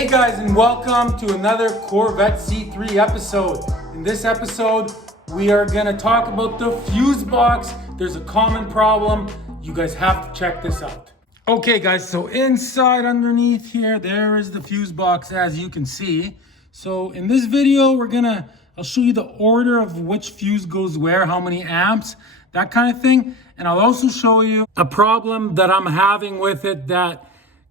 Hey guys, and welcome to another Corvette C3 episode. In this episode, we are gonna talk about the fuse box. There's a common problem. You guys have to check this out. Okay guys, so inside underneath here, there is the fuse box as you can see. So in this video, I'll show you the order of which fuse goes where, how many amps, that kind of thing. And I'll also show you a problem that I'm having with it that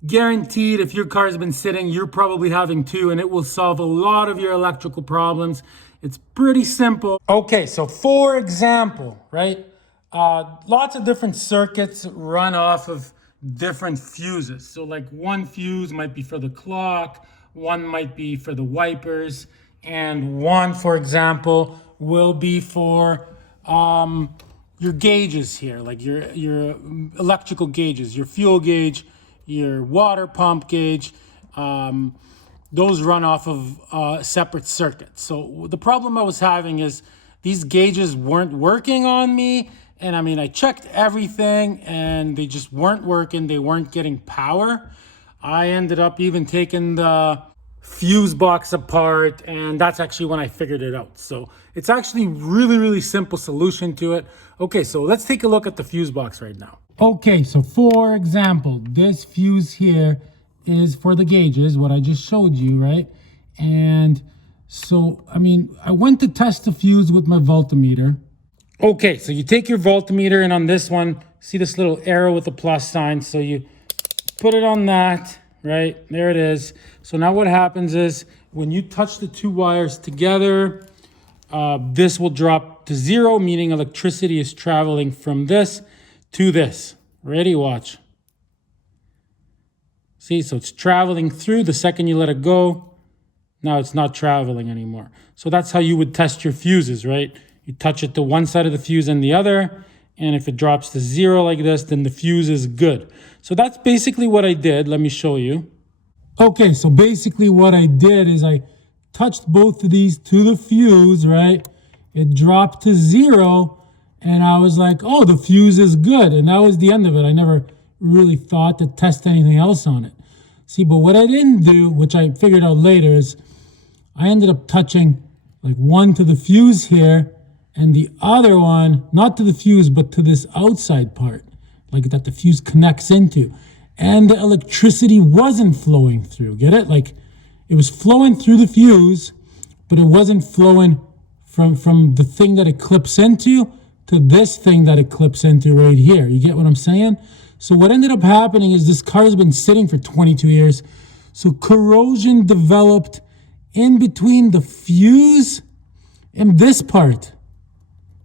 guaranteed, if your car's been sitting, you're probably having too, and it will solve a lot of your electrical problems. It's pretty simple. Okay, so for example, right, lots of different circuits run off of different fuses. So like one fuse might be for the clock, one might be for the wipers, and one, for example, will be for your gauges here, like your electrical gauges, your fuel gauge, your water pump gauge. Those run off of separate circuits. So the problem I was having is these gauges weren't working on me. And I mean, I checked everything and they just weren't working. They weren't getting power. I ended up even taking the fuse box apart, and that's actually when I figured it out. So it's actually really simple solution to it. Okay, so let's take a look at the fuse box right now. Okay, so for example, this fuse here is for the gauges, what I just showed you, right? And so, I mean, I went to test the fuse with my voltmeter. Okay, so you take your voltmeter, and on this one, see this little arrow with the plus sign. So you put it on that, right? There it is. So now what happens is when you touch the two wires together, this will drop to 0, meaning electricity is traveling from this to this. Ready? Watch. See, so it's traveling through. The second you let it go, now it's not traveling anymore. So that's how you would test your fuses, right? You touch it to one side of the fuse and the other, and if it drops to 0 like this, then the fuse is good. So that's basically what I did. Let me show you. Okay, so basically what I did is I touched both of these to the fuse, right? It dropped to 0. And I was like, oh, the fuse is good. And that was the end of it. I never really thought to test anything else on it. See, but what I didn't do, which I figured out later, is I ended up touching like one to the fuse here and the other one, not to the fuse, but to this outside part, like that the fuse connects into. And the electricity wasn't flowing through. Get it? Like it was flowing through the fuse, but it wasn't flowing from the thing that it clips into to this thing that it clips into right here. You get what I'm saying? So what ended up happening is this car has been sitting for 22 years. So corrosion developed in between the fuse and this part.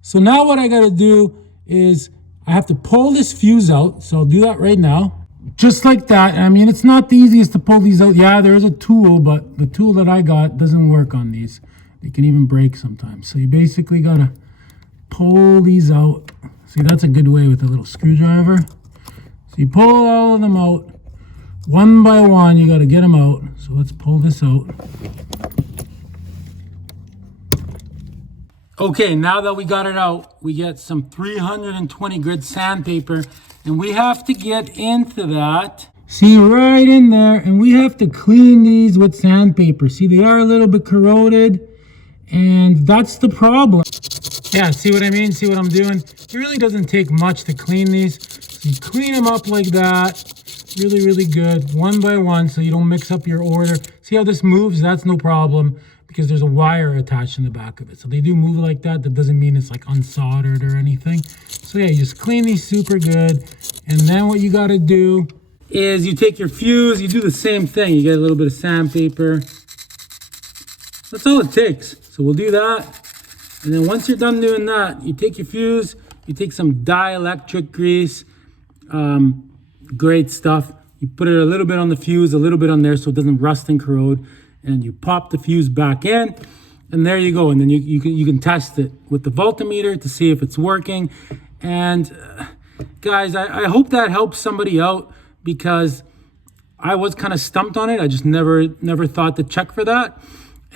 So now what I got to do is I have to pull this fuse out. So I'll do that right now. Just like that. I mean, it's not the easiest to pull these out. Yeah, there is a tool, but the tool that I got doesn't work on these. They can even break sometimes. So you basically got to pull these out. See, that's a good way with a little screwdriver. So you pull all of them out one by one. You got to get them out. So let's pull this out. Okay, now that we got it out, we get some 320 grit sandpaper, and we have to get into that. See, right in there, and we have to clean these with sandpaper. See, they are a little bit corroded, and that's the problem. Yeah, see what I mean? See what I'm doing? It really doesn't take much to clean these. So you clean them up like that. Really good. One by one so you don't mix up your order. See how this moves? That's no problem because there's a wire attached in the back of it. So they do move like that. That doesn't mean it's like unsoldered or anything. So yeah, you just clean these super good. And then what you got to do is you take your fuse. You do the same thing. You get a little bit of sandpaper. That's all it takes. So we'll do that. And then once you're done doing that, you take your fuse, you take some dielectric grease, great stuff. You put it a little bit on the fuse, a little bit on there so it doesn't rust and corrode, and you pop the fuse back in, and there you go. And then you can test it with the voltmeter to see if it's working. And guys, I hope that helps somebody out because I was kind of stumped on it. I just never thought to check for that.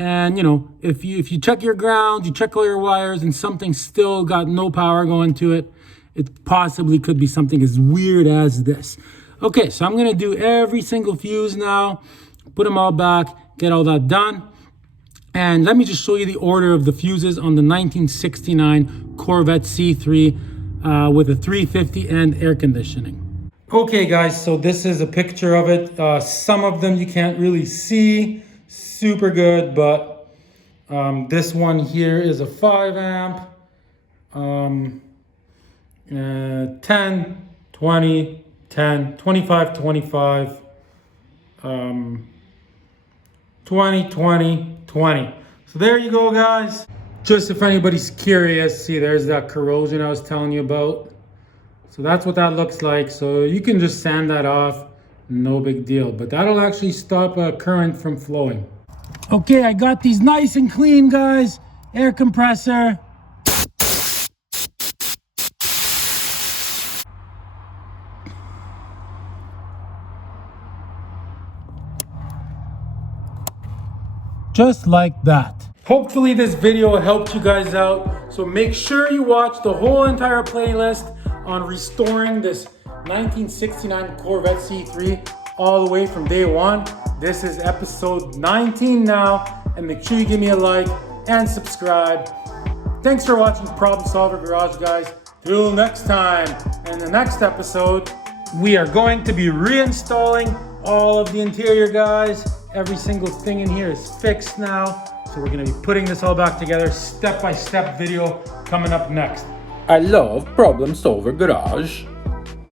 And you know, if you check your ground, you check all your wires, and something still got no power going to it, it possibly could be something as weird as this. Okay, so I'm gonna do every single fuse now. put them all back, get all that done. And let me just show you the order of the fuses on the 1969 Corvette C3 with a 350 and air conditioning. Okay guys, so this is a picture of it. Some of them you can't really see super good, but this one here is a 5 amp, 10, 20, 10, 25, 25, 20, 20, 20. So there you go, guys. Just if anybody's curious, see, there's that corrosion I was telling you about. So that's what that looks like. So you can just sand that off, no big deal. But that'll actually stop a current from flowing. Okay, I got these nice and clean, guys. Air compressor. Just like that. Hopefully this video helped you guys out. So make sure you watch the whole entire playlist on restoring this 1969 Corvette C3 all the way from day one. This is episode 19 now, and make sure you give me a like and subscribe. Thanks for watching Problem Solver Garage, guys. Till next time. In the next episode, we are going to be reinstalling all of the interior, guys. Every single thing in here is fixed now. So we're gonna be putting this all back together. Step-by-step video coming up next. I love Problem Solver Garage.